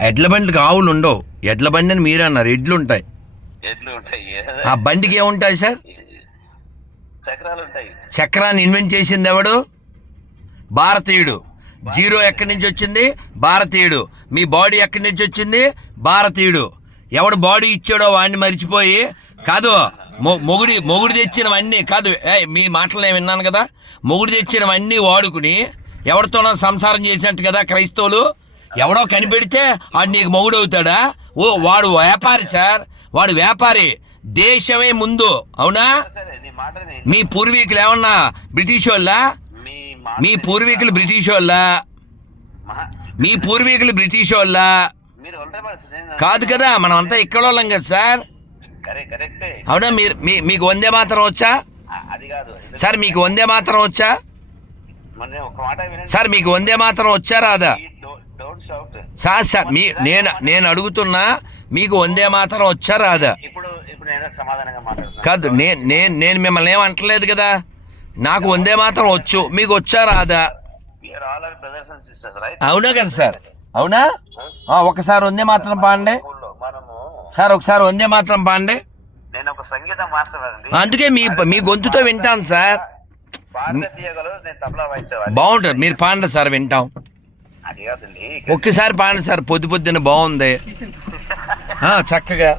ఎడ్ల బండికి ఆవులు ఉండవు. ఎడ్ల బండి అని మీరే అన్నారు. ఎడ్లు ఉంటాయి. ఎడ్లు ఉంటాయి. ఆ బండికి ఏముంటాయి సార్? చక్రాలు ఉంటాయి చక్రాన్ని ఇన్వెంట్ చేసింది ఎవడు? భారతీయుడు. జీరో ఎక్కడి నుంచి వచ్చింది? భారతీయుడు. మీ బాడీ ఎక్కడి నుంచి వచ్చింది? భారతీయుడు. ఎవడు బాడీ ఇచ్చాడో వాడిని మర్చిపోయి కాదు మొగుడి మొగుడు తెచ్చినవన్నీ కాదు ఏ మీ మాటలు నేను విన్నాను కదా. మొగుడు తెచ్చినవన్నీ వాడుకుని ఎవరితోనో సంసారం చేసినట్టు కదా క్రైస్తవులు? ఎవడో కనిపెడితే వాడు నీకు మొగుడవుతాడా? ఓ వాడు వ్యాపారి సార్. వాడు వ్యాపారి. దేశమే ముందు. అవునా? మీ పూర్వీకులు ఏమన్నా బ్రిటిష్ వాళ్ళ? మీ పూర్వీకులు బ్రిటిష్ వాళ్ళ? మీ పూర్వీకులు బ్రిటిష్ వాళ్ళ? కాదు కదా మనం అంతా ఇక్కడ వాళ్ళం కదా సార్. అవునా మీరు మీ మీకు వందే మాత్రం వచ్చా? సార్ మీకు వందే మాత్రం వచ్చా? సార్ మీకు వందే మాత్రం వచ్చా రాదా? సార్ సార్ మీ నేను నేను అడుగుతున్నా మీకు వందే మాత్రం వచ్చా రాదా? ఇప్పుడు ఇప్పుడు నేను సమాధానంగా మాట్లాడుతున్నాను కాదు నేను నేను నేను మిమ్మల్ని ఏం అంటలేదు కదా? నాకు వందే మాత్రం వచ్చు. మీకు వచ్చా రాదా? అవునా కదా సార్? అవునా? ఒకసారి వందే మాత్రం పాండే సార్ ఒకసారి వందే మాత్రం పాండే నేను ఒక సంగీత మాస్టర్ అందుకే మీ మీ గొంతుతో వింటాను సార్. బాగుంటుంది. మీరు పాండి సార్ వింటాం. అది కాదండి ఒక్కసారి పాండి సార్ పొద్దు పొద్దున బాగుంది. చక్కగా.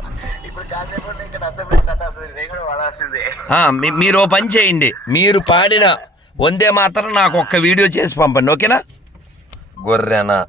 మీరు ఓ పని చేయండి. మీరు పాడిన వందే మాత్రం నాకు ఒక్క వీడియో చేసి పంపండి ఓకేనా? గొర్రెనా.